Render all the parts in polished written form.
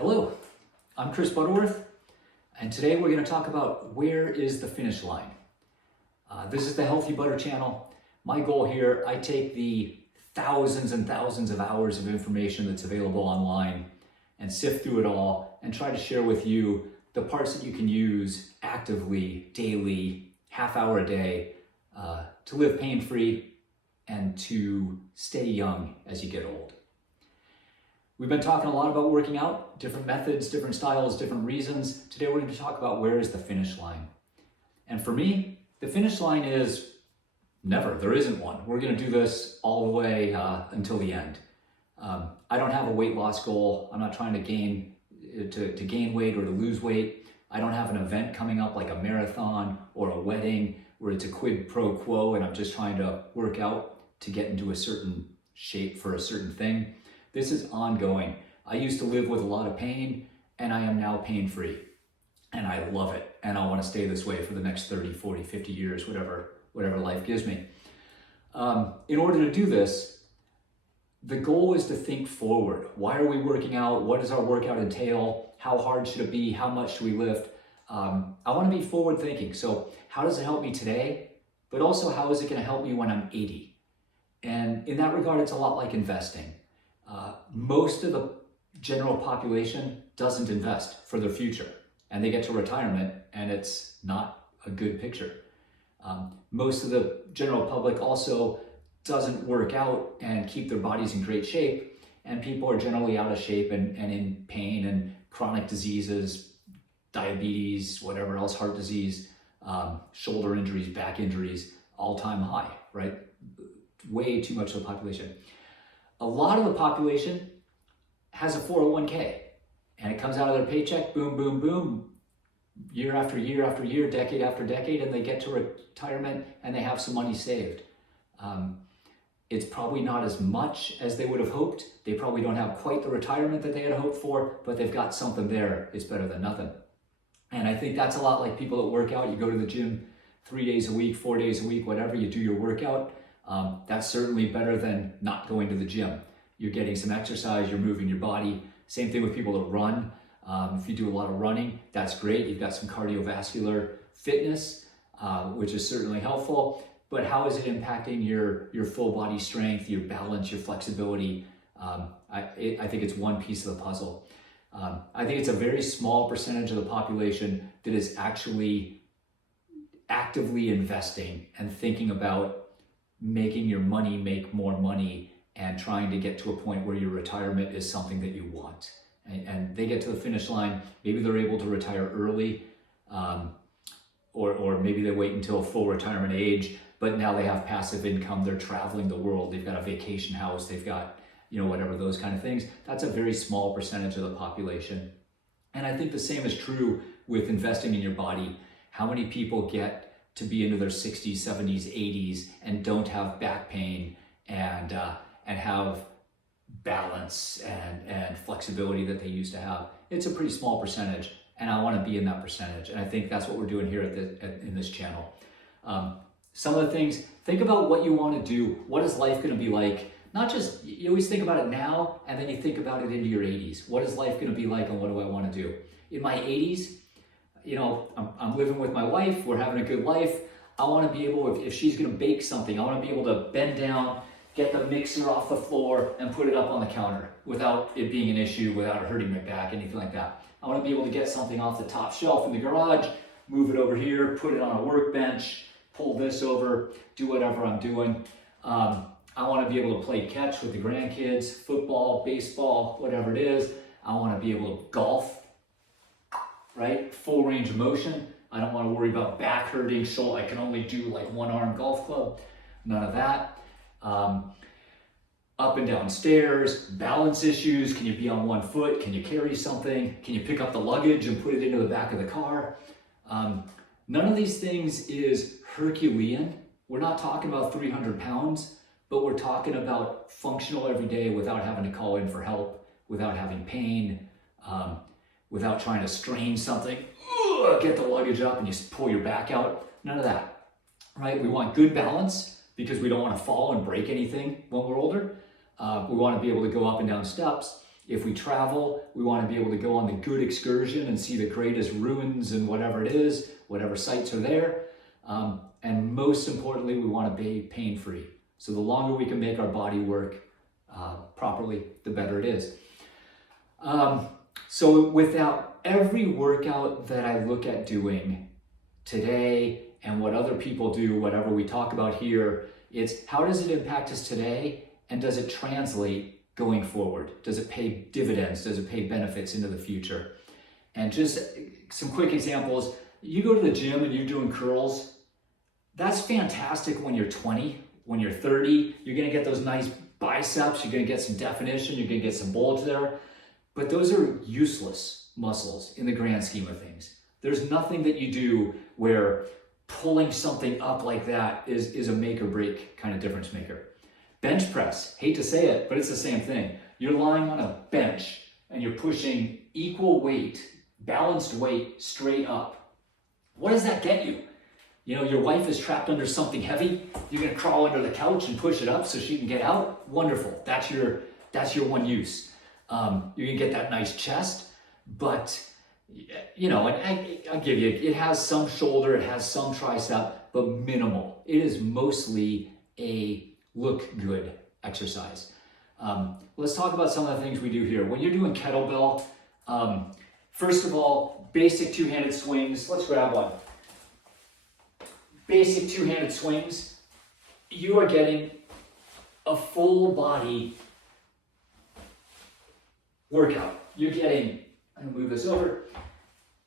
Hello, I'm Chris Butterworth, and today we're going to talk about where is the finish line. This is the Healthy Butter channel. My goal here, I take the thousands and thousands of hours of information that's available online and sift through it all and try to share with you the parts that you can use actively, daily, half hour a day to live pain-free and to stay young as you get old. We've been talking a lot about working out, different methods, different styles, different reasons. Today we're going to talk about where is the finish line. And for me, the finish line is never. There isn't one. We're going to do this all the way until the end. I don't have a weight loss goal. I'm not trying to gain weight or to lose weight. I don't have an event coming up like a marathon or a wedding where it's a quid pro quo and I'm just trying to work out to get into a certain shape for a certain thing. This is ongoing. I used to live with a lot of pain and I am now pain-free and I love it. And I want to stay this way for the next 30, 40, 50 years, whatever life gives me. In order to do this, the goal is to think forward. Why are we working out? What does our workout entail? How hard should it be? How much should we lift? I want to be forward thinking. So how does it help me today? But also how is it going to help me when I'm 80? And in that regard, it's a lot like investing. Most of the general population doesn't invest for their future and they get to retirement and it's not a good picture. Most of the general public also doesn't work out and keep their bodies in great shape, and people are generally out of shape and in pain and chronic diseases, diabetes, whatever else, heart disease, shoulder injuries, back injuries, all-time high, right? Way too much of the population. A lot of the population has a 401k and it comes out of their paycheck, boom, boom, boom, year after year after year, decade after decade, and they get to retirement and they have some money saved. It's probably not as much as they would have hoped. They probably don't have quite the retirement that they had hoped for, but they've got something there. It's better than nothing. And I think that's a lot like people that work out. You go to the gym 3 days a week, 4 days a week, whatever, you do your workout. That's certainly better than not going to the gym. You're getting some exercise, you're moving your body. Same thing with people that run. If you do a lot of running, that's great. You've got some cardiovascular fitness, which is certainly helpful. But how is it impacting your full body strength, your balance, your flexibility? I think it's one piece of the puzzle. I think it's a very small percentage of the population that is actually actively investing and thinking about making your money make more money and trying to get to a point where your retirement is something that you want. And they get to the finish line, maybe they're able to retire early, or maybe they wait until full retirement age, but now they have passive income, they're traveling the world, they've got a vacation house, they've got, whatever, those kind of things. That's a very small percentage of the population. And I think the same is true with investing in your body. How many people get to be into their 60s, 70s, 80s and don't have back pain and have balance and flexibility that they used to have? It's a pretty small percentage, and I want to be in that percentage. And I think that's what we're doing here in this channel. Some of the things, think about what you want to do. What is life going to be like? Not just, you always think about it now, and then you think about it into your 80s. What is life going to be like, and what do I want to do? In my 80s, I'm living with my wife, we're having a good life. I want to be able, if she's going to bake something, I want to be able to bend down, get the mixer off the floor and put it up on the counter without it being an issue, without hurting my back, anything like that. I want to be able to get something off the top shelf in the garage, move it over here, put it on a workbench, pull this over, do whatever I'm doing. I want to be able to play catch with the grandkids, football, baseball, whatever it is. I want to be able to golf, right? Full range of motion. I don't want to worry about back hurting, so I can only do like one arm golf club. None of that. Up and down stairs, balance issues. Can you be on one foot? Can you carry something? Can you pick up the luggage and put it into the back of the car? None of these things is Herculean. We're not talking about 300 pounds, but we're talking about functional every day without having to call in for help, without having pain, without trying to strain something, get the luggage up and you pull your back out. None of that, right? We want good balance because we don't want to fall and break anything when we're older. We want to be able to go up and down steps. If we travel, we want to be able to go on the good excursion and see the greatest ruins and whatever it is, whatever sites are there. And most importantly, we want to be pain-free. So the longer we can make our body work properly, the better it is. So without every workout that I look at doing today and what other people do, whatever we talk about here, it's how does it impact us today, and does it translate going forward? Does it pay dividends? Does it pay benefits into the future? And just some quick examples. You go to the gym and you're doing curls. That's fantastic when you're 20. When you're 30, you're gonna get those nice biceps, you're gonna get some definition, you're gonna get some bulge there. But those are useless muscles in the grand scheme of things. There's nothing that you do where pulling something up like that is a make or break kind of difference maker. Bench press, hate to say it, but it's the same thing. You're lying on a bench and you're pushing equal weight, balanced weight straight up. What does that get you? You know, your wife is trapped under something heavy. You're gonna crawl under the couch and push it up so she can get out. Wonderful, that's your one use. You're gonna get that nice chest, but you know, and I'll give you, it has some shoulder, it has some tricep, but minimal. It is mostly a look good exercise. Let's talk about some of the things we do here. When you're doing kettlebell, first of all, basic two-handed swings. Let's grab one. Basic two-handed swings. You are getting a full body workout. You're getting, I'm gonna move this over.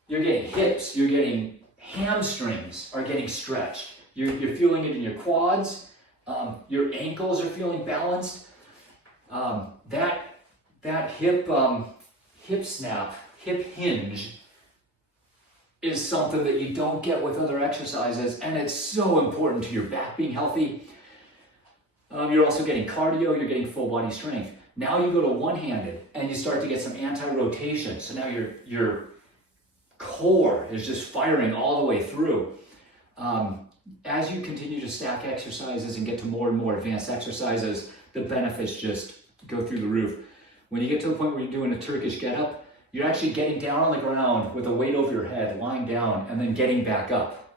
You're getting hips, you're getting hamstrings are getting stretched. You're feeling it in your quads. Your ankles are feeling balanced. That hip snap, hip hinge is something that you don't get with other exercises, and it's so important to your back being healthy. You're also getting cardio, you're getting full body strength. Now you go to one-handed and you start to get some anti-rotation. So now your core is just firing all the way through. As you continue to stack exercises and get to more and more advanced exercises, the benefits just go through the roof. When you get to the point where you're doing a Turkish get-up, you're actually getting down on the ground with a weight over your head, lying down, and then getting back up.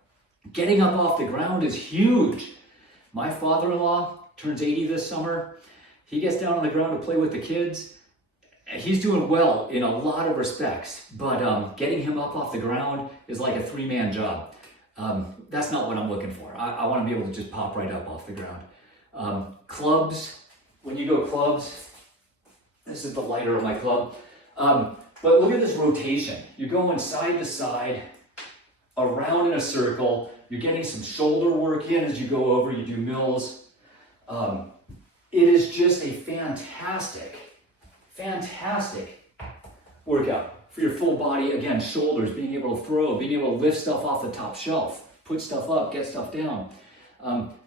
Getting up off the ground is huge. My father-in-law turns 80 this summer. He gets down on the ground to play with the kids. He's doing well in a lot of respects, but getting him up off the ground is like a three-man job. That's not what I'm looking for. I want to be able to just pop right up off the ground. Clubs, when you go clubs, this is the lighter of my club. But look at this rotation. You're going side to side, around in a circle. You're getting some shoulder work in as you go over, you do mills. It is just a fantastic workout for your full body. Again, shoulders, being able to throw, being able to lift stuff off the top shelf, put stuff up, get stuff down.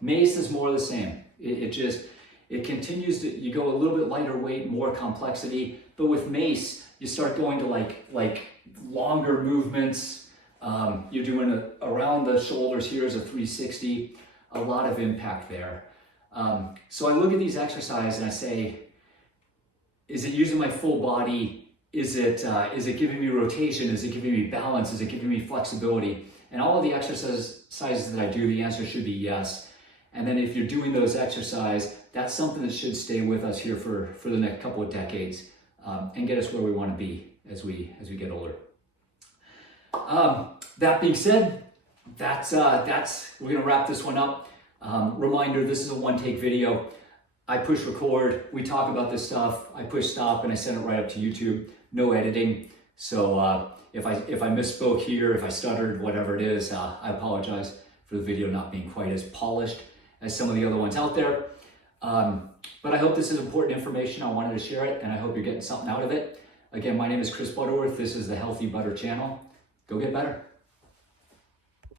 Mace is more of the same. It continues to, you go a little bit lighter weight, more complexity, but with mace, you start going to like longer movements. You're doing around the shoulders here is a 360, a lot of impact there. So I look at these exercises and I say, is it using my full body? Is it giving me rotation? Is it giving me balance? Is it giving me flexibility? And all of the exercises that I do, the answer should be yes. And then if you're doing those exercises, that's something that should stay with us here for the next couple of decades, and get us where we want to be as we get older. That being said, we're gonna wrap this one up. Reminder, this is a one-take video. I push record, we talk about this stuff, I push stop, and I send it right up to YouTube. No editing. So if I misspoke here, if I stuttered, whatever it is, I apologize for the video not being quite as polished as some of the other ones out there. But I hope this is important information. I wanted to share it, and I hope you're getting something out of it. Again, my name is Chris Butterworth. This is the Healthy Butter Channel. Go get better.